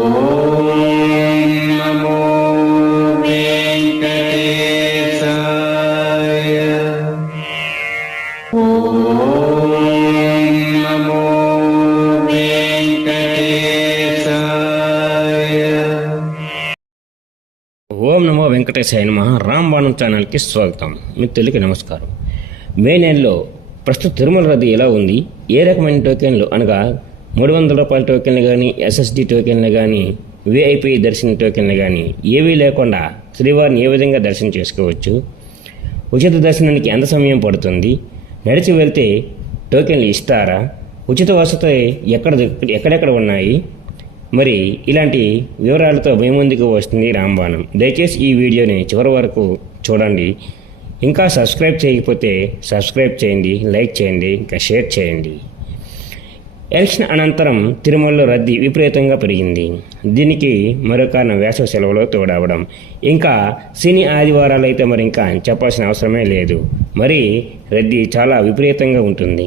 నమో వెంకటేశాయ. నమో వెంకటేశాయ. ఓం నమో వెంకటేశాయ నమః. రాంబాణం ఛానల్కి స్వాగతం. మిత్రులకి నమస్కారం. మే నెలలో ప్రస్తుత తిరుమల రద్దీ ఎలా ఉంది, ఏ రకమైన టోకెన్లు అనగా 300 రూపాయల టోకెన్లు కానీ, ఎస్ఎస్డి టోకెన్లు కానీ, విఐపి దర్శన టోకెన్లు కానీ ఏవీ లేకుండా శ్రీవారిని ఏ విధంగా దర్శనం చేసుకోవచ్చు, ఉచిత దర్శనానికి ఎంత సమయం పడుతుంది, నడిచి వెళ్తే టోకెన్లు ఇస్తారా, ఉచిత వసతి ఎక్కడెక్కడ ఉన్నాయి, మరి ఇలాంటి వివరాలతో మీ ముందుకు వస్తుంది రాంబాణం. దయచేసి ఈ వీడియోని చివరి వరకు చూడండి. ఇంకా సబ్స్క్రైబ్ చేయకపోతే సబ్స్క్రైబ్ చేయండి, లైక్ చేయండి, ఇంకా షేర్ చేయండి. ఎలక్షన్ అనంతరం తిరుమలలో రద్దీ విపరీతంగా పెరిగింది. దీనికి మరో కారణం వేసవి సెలవులో తోడవడం. ఇంకా శని ఆదివారాలు అయితే మరి ఇంకా చెప్పాల్సిన అవసరమే లేదు. మరి రద్దీ చాలా విపరీతంగా ఉంటుంది.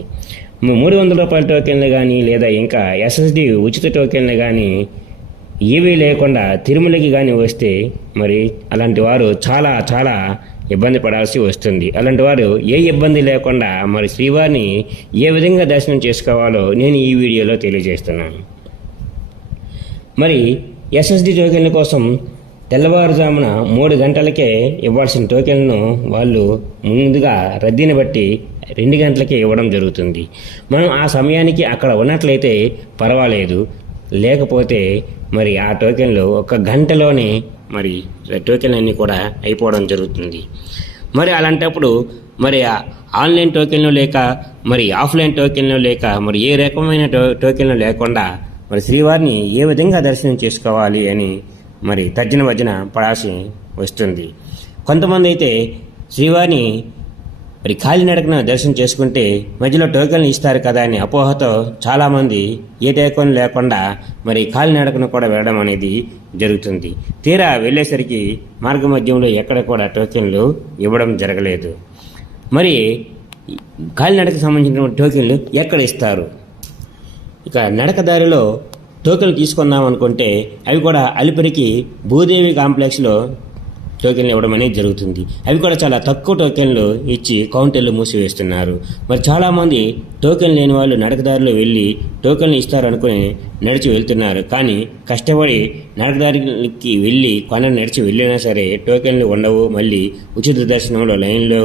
300 రూపాయల టోకెన్లు కానీ లేదా ఇంకా ఎస్ఎస్డి ఉచిత టోకెన్లు కానీ ఏవీ లేకుండా తిరుమలకి కానీ వస్తే మరి అలాంటి వారు చాలా చాలా ఇబ్బంది పడాల్సి వస్తుంది. అలాంటి వారు ఏ ఇబ్బంది లేకుండా మరి శ్రీవారిని ఏ విధంగా దర్శనం చేసుకోవాలో నేను ఈ వీడియోలో తెలియజేస్తున్నాను. మరి ఎస్ఎస్డి టోకెన్ల కోసం తెల్లవారుజామున 3 గంటలకే ఇవ్వాల్సిన టోకెన్లను వాళ్ళు ముందుగా రద్దీని బట్టి 2 గంటలకే ఇవ్వడం జరుగుతుంది. మనం ఆ సమయానికి అక్కడ ఉన్నట్లయితే పర్వాలేదు, లేకపోతే మరి ఆ టోకెన్లు 1 గంటలోనే మరి టోకెన్లు అన్నీ కూడా అయిపోవడం జరుగుతుంది. మరి అలాంటప్పుడు మరి ఆన్లైన్ టోకెన్లు లేక మరి ఆఫ్లైన్ టోకెన్లు లేక మరి ఏ రకమైన టోకెన్లు లేకుండా మరి శ్రీవారిని ఏ విధంగా దర్శనం చేసుకోవాలి అని మరి తర్జన భర్జన పడాల్సి వస్తుంది. కొంతమంది అయితే శ్రీవారిని మరి కాలినడకన దర్శనం చేసుకుంటే మధ్యలో టోకెన్లు ఇస్తారు కదా అని అపోహతో చాలామంది ఏ టోకెన్ లేకుండా మరి కాలినడకను కూడా వెళ్ళడం అనేది జరుగుతుంది. తీరా వెళ్ళేసరికి మార్గ మధ్యంలో ఎక్కడ కూడా టోకెన్లు ఇవ్వడం జరగలేదు. మరి కాలినడకకు సంబంధించిన టోకెన్లు ఎక్కడ ఇస్తారు? ఇక నడకదారిలో టోకెన్లు తీసుకున్నాం అనుకుంటే అవి కూడా అలిపిరికి భూదేవి కాంప్లెక్స్లో టోకెన్లు ఇవ్వడం అనేది జరుగుతుంది. అవి కూడా చాలా తక్కువ టోకెన్లు ఇచ్చి కౌంటర్లు మూసివేస్తున్నారు. మరి చాలామంది టోకెన్ లేని వాళ్ళు నడకదారిలో వెళ్ళి టోకెన్లు ఇస్తారనుకుని నడిచి వెళ్తున్నారు. కానీ కష్టపడి నడకదారికి వెళ్ళి కొండ నడిచి వెళ్ళినా సరే టోకెన్లు ఉండవు. మళ్ళీ ఉచిత దర్శనంలో లైన్లో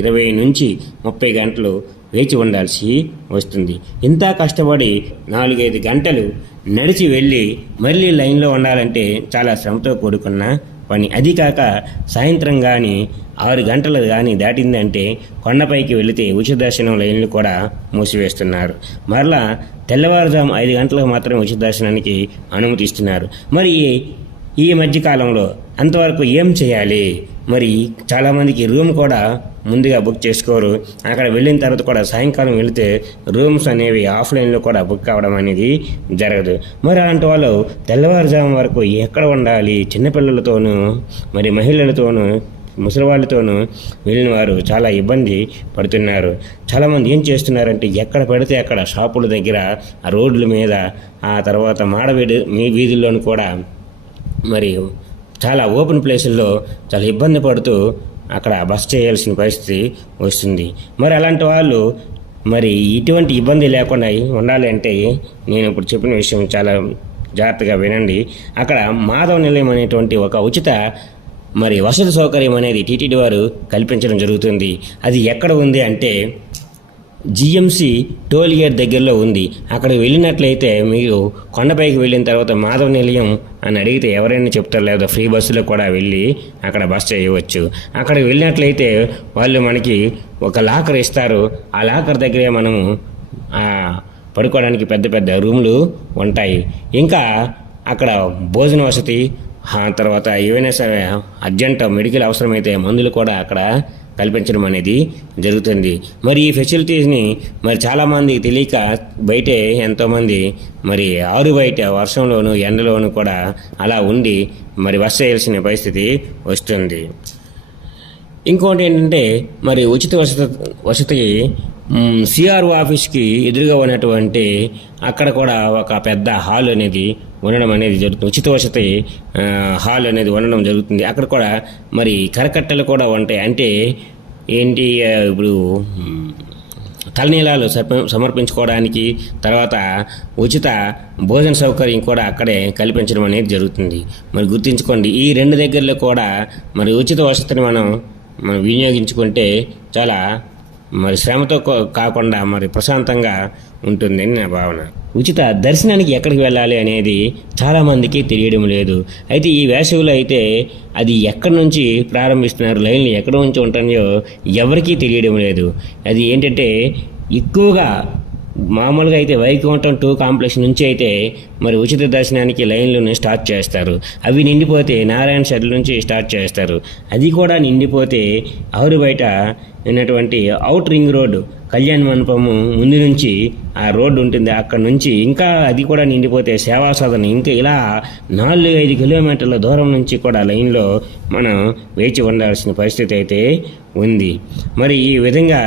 20 నుంచి 30 గంటలు వేచి ఉండాల్సి వస్తుంది. ఇంత కష్టపడి 4-5 గంటలు నడిచి వెళ్ళి మళ్ళీ లైన్లో ఉండాలంటే చాలా శ్రమతో కూడుకున్న పని. అది కాక సాయంత్రం కానీ 6 గంటలు కానీ దాటిందంటే కొండపైకి వెళితే ఉచిత దర్శనం లైన్లు కూడా మూసివేస్తున్నారు. మరలా తెల్లవారుజాము 5 గంటలకు మాత్రమే ఉచిత దర్శనానికి అనుమతిస్తున్నారు. మరి ఈ మధ్యకాలంలో అంతవరకు ఏం చేయాలి? మరి చాలామందికి రూమ్ కూడా ముందుగా బుక్ చేసుకోరు. అక్కడ వెళ్ళిన తర్వాత కూడా సాయంకాలం వెళితే రూమ్స్ అనేవి ఆఫ్లైన్లో కూడా బుక్ అవ్వడం అనేది జరగదు. మరి అలాంటి వాళ్ళు తెల్లవారుజాము వరకు ఎక్కడ ఉండాలి? చిన్నపిల్లలతోనూ మరి మహిళలతోనూ ముసలి వాళ్ళతోనూ వెళ్ళిన వారు చాలా ఇబ్బంది పడుతున్నారు. చాలామంది ఏం చేస్తున్నారంటే ఎక్కడ పడితే అక్కడ షాపుల దగ్గర, ఆ రోడ్ల మీద, ఆ తర్వాత వీధుల్లోనూ కూడా మరి చాలా ఓపెన్ ప్లేసుల్లో చాలా ఇబ్బంది పడుతూ అక్కడ బస చేయాల్సిన పరిస్థితి వస్తుంది. మరి అలాంటి వాళ్ళు మరి ఇటువంటి ఇబ్బంది లేకుండా ఉండాలి అంటే నేను ఇప్పుడు చెప్పిన విషయం చాలా జాగ్రత్తగా వినండి. అక్కడ మాధవ నిలయం అనేటువంటి ఒక ఉచిత మరి వసతి సౌకర్యం అనేది టీటీడీ వారు కల్పించడం జరుగుతుంది. అది ఎక్కడ ఉంది అంటే జిఎంసి టోల్ గేట్ దగ్గరలో ఉంది. అక్కడికి వెళ్ళినట్లయితే మీరు కొండపైకి వెళ్ళిన తర్వాత మాధవ నిలయం అని అడిగితే ఎవరైనా చెప్తారు, లేదా ఫ్రీ బస్సులో కూడా వెళ్ళి అక్కడ బస్ చేయవచ్చు. అక్కడికి వెళ్ళినట్లయితే వాళ్ళు మనకి ఒక లాకర్ ఇస్తారు. ఆ లాకర్ దగ్గరే మనము పడుకోవడానికి పెద్ద పెద్ద రూములు ఉంటాయి. ఇంకా అక్కడ భోజన వసతి, తర్వాత ఏవైనా సరే అర్జెంట్ మెడికల్ అవసరమైతే మందులు కూడా అక్కడ కల్పించడం అనేది జరుగుతుంది. మరి ఈ ఫెసిలిటీస్ని మరి చాలామంది తెలియక బయటే ఎంతోమంది మరి బయట వర్షంలోను ఎండలోను కూడా అలా ఉండి మరి బస చేయాల్సిన పరిస్థితి వస్తుంది. ఇంకోటి ఏంటంటే మరి ఉచిత వసతి సిఆర్ఓ ఆఫీస్కి ఎదురుగా ఉన్నటువంటి అక్కడ కూడా ఒక పెద్ద హాల్ అనేది ఉండడం అనేది జరుగుతుంది. ఉచిత వసతి హాల్ అనేది ఉండడం జరుగుతుంది. అక్కడ కూడా మరి కరకట్టలు కూడా ఉంటాయి. అంటే ఏంటి, ఇప్పుడు తలనీలాలు సమర్పించుకోవడానికి, తర్వాత ఉచిత భోజన సౌకర్యం కూడా అక్కడే కల్పించడం అనేది జరుగుతుంది. మరి గుర్తుంచుకోండి, ఈ రెండు దగ్గరలో కూడా మరి ఉచిత వసతిని మనం వినియోగించుకుంటే చాలా మరి శ్రమతో కాకుండా మరి ప్రశాంతంగా ఉంటుందని నా భావన. ఉచిత దర్శనానికి ఎక్కడికి వెళ్ళాలి అనేది చాలామందికి తెలియడం లేదు. అయితే ఈ వేసవిలో అయితే అది ఎక్కడి నుంచి ప్రారంభిస్తున్నారు, లైన్లు ఎక్కడి నుంచి ఉంటాయో ఎవరికీ తెలియడం లేదు. అది ఏంటంటే ఎక్కువగా మామూలుగా అయితే వైకుంఠం 2 కాంప్లెక్స్ నుంచి అయితే మరి ఉచిత దర్శనానికి లైన్లను స్టార్ట్ చేస్తారు. అవి నిండిపోతే నారాయణ షెడ్ నుంచి స్టార్ట్ చేస్తారు. అది కూడా నిండిపోతే ఆరు బయట ఉన్నటువంటి అవుట్ రింగ్ రోడ్డు కళ్యాణ మండపము ముందు నుంచి ఆ రోడ్డు ఉంటుంది, అక్కడ నుంచి ఇంకా అది కూడా నిండిపోతే సేవా సదన్, ఇంకా ఇలా 4-5 కిలోమీటర్ల దూరం నుంచి కూడా లైన్లో మనం వేచి ఉండాల్సిన పరిస్థితి అయితే ఉంది. మరి ఈ విధంగా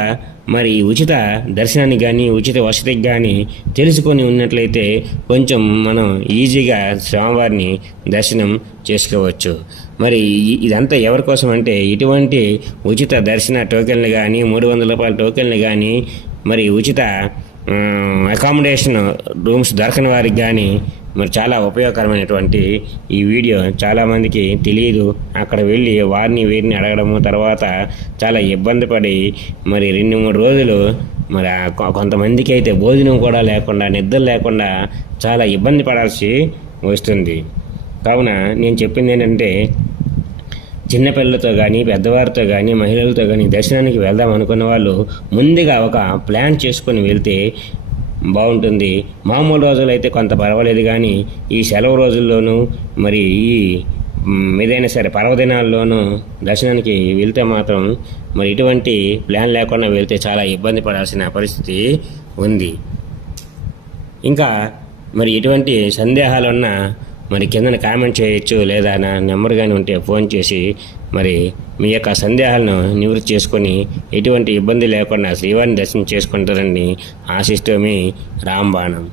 మరి ఉచిత దర్శనానికి కానీ ఉచిత వసతికి కానీ తెలుసుకొని ఉన్నట్లయితే కొంచెం మనం ఈజీగా స్వామివారిని దర్శనం చేసుకోవచ్చు. మరి ఇదంతా ఎవరి కోసం అంటే ఇటువంటి ఉచిత దర్శన టోకెన్లు కానీ 300 రూపాయల టోకెన్లు కానీ మరి ఉచిత అకామిడేషన్ రూమ్స్ దొరకని వారికి కానీ మరి చాలా ఉపయోగకరమైనటువంటి ఈ వీడియో చాలామందికి తెలియదు. అక్కడ వెళ్ళి వారిని వీరిని అడగడము, తర్వాత చాలా ఇబ్బంది పడి మరి 2-3 రోజులు మరి కొంతమందికి అయితే భోజనం కూడా లేకుండా, నిద్ర లేకుండా చాలా ఇబ్బంది పడాల్సి వస్తుంది. కావున నేను చెప్పింది ఏంటంటే, చిన్నపిల్లలతో కానీ పెద్దవారితో కానీ మహిళలతో కానీ దర్శనానికి వెళ్దాం అనుకున్న వాళ్ళు ముందుగా ఒక ప్లాన్ చేసుకొని వెళ్తే బాగుంటుంది. మామూలు రోజులు అయితే కొంత పర్వాలేదు, కానీ ఈ సెలవు రోజుల్లోనూ మరి ఈ ఏదైనా సరే పర్వదినాల్లోనూ దర్శనానికి వెళ్తే మాత్రం మరి ఇటువంటి ప్లాన్ లేకుండా వెళ్తే చాలా ఇబ్బంది పడాల్సిన పరిస్థితి ఉంది. ఇంకా మరి ఎటువంటి సందేహాలున్నా మరి కింద కామెంట్ చేయొచ్చు, లేదా నా నెంబర్ కానీ ఉంటే ఫోన్ చేసి మరి మీ యొక్క సందేహాలను నివృత్తి చేసుకొని ఎటువంటి ఇబ్బంది లేకుండా శ్రీవారిని దర్శనం చేసుకుంటారని ఆశిస్తూ మీ రాంబాణం.